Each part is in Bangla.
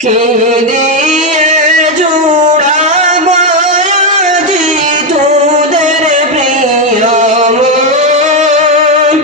কে দিয়ে জোড়াবো আজি তোদের প্রিয় মন?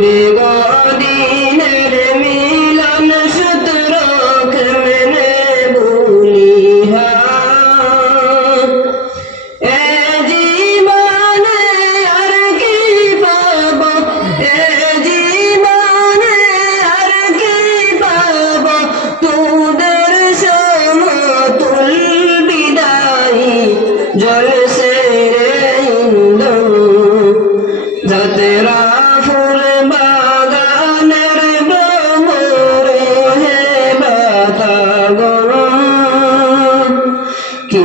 Guru